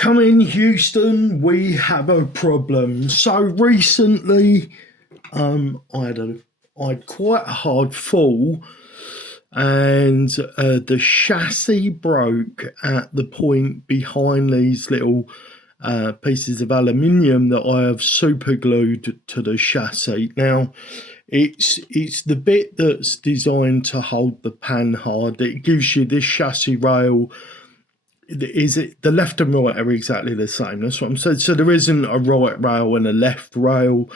Come in, Houston, we have a problem. So recently, I had quite a hard fall, and the chassis broke at the point behind these little pieces of aluminium that I have super glued to the chassis. Now, it's the bit that's designed to hold the panhard. It gives you this chassis rail. Is it the left and right are exactly the same? That's what I'm saying. So there isn't a right rail and a left rail.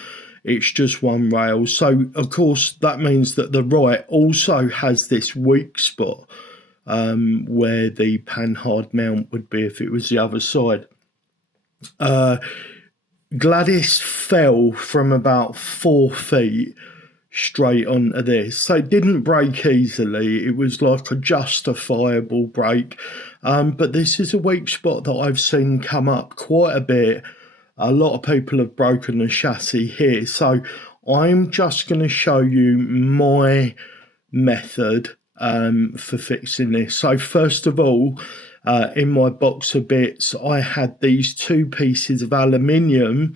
It's just one rail. So of course that means that the right also has this weak spot where the panhard mount would be if it was the other side. Gladys fell from about 4 feet straight onto this, so it didn't break easily. It was like a justifiable break, but this is a weak spot that I've seen come up quite a bit. A lot of people have broken the chassis here, so I'm just going to show you my method for fixing this. So first of all, in my box of bits, I had these 2 pieces of aluminium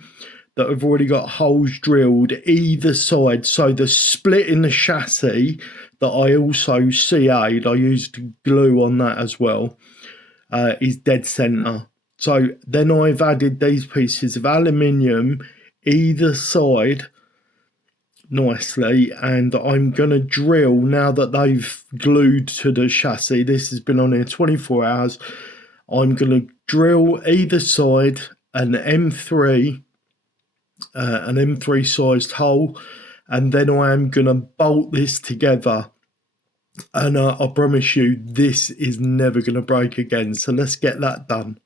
that have already got holes drilled either side. So the split in the chassis that I also CA'd, I used glue on that as well, is dead centre. So then I've added these pieces of aluminium either side nicely, and I'm going to drill, now that they've glued to the chassis, this has been on here 24 hours, I'm going to drill either side an M3 sized hole, and then I am going to bolt this together, and I promise you this is never going to break again. So let's get that done.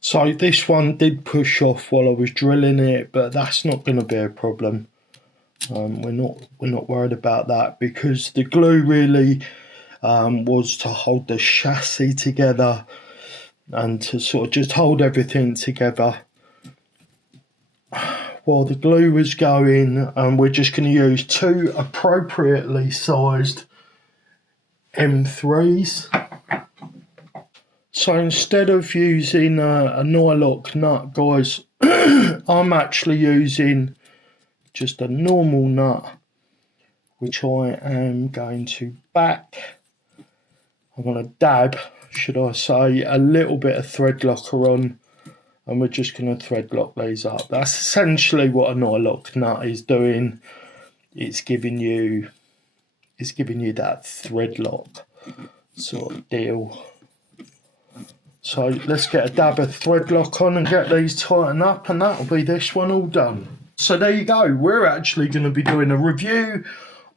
So this one did push off while I was drilling it, but that's not going to be a problem. We're not worried about that, because the glue really was to hold the chassis together and to sort of just hold everything together. While the glue was going, we're just going to use 2 appropriately sized M3s. So instead of using a nylock nut, guys, I'm actually using just a normal nut, which I am going to back. I'm going to dab, should I say, a little bit of thread locker on, and we're just going to thread lock these up. That's essentially what a nylock nut is doing. It's giving you that thread lock sort of deal. So let's get a dab of thread lock on and get these tightened up, and that'll be this one all done. So there you go, we're actually going to be doing a review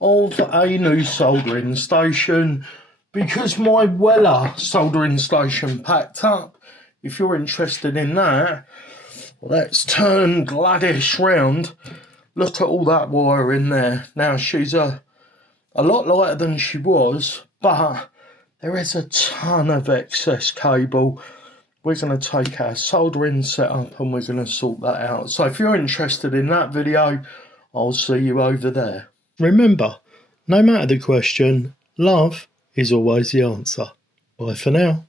of a new soldering station, because my Weller soldering station packed up. If you're interested in that, let's turn Gladys round. Look at all that wire in there. Now she's a lot lighter than she was, but there is a ton of excess cable. We're going to take our soldering setup and we're going to sort that out. So if you're interested in that video, I'll see you over there. Remember, no matter the question, love is always the answer. Bye for now.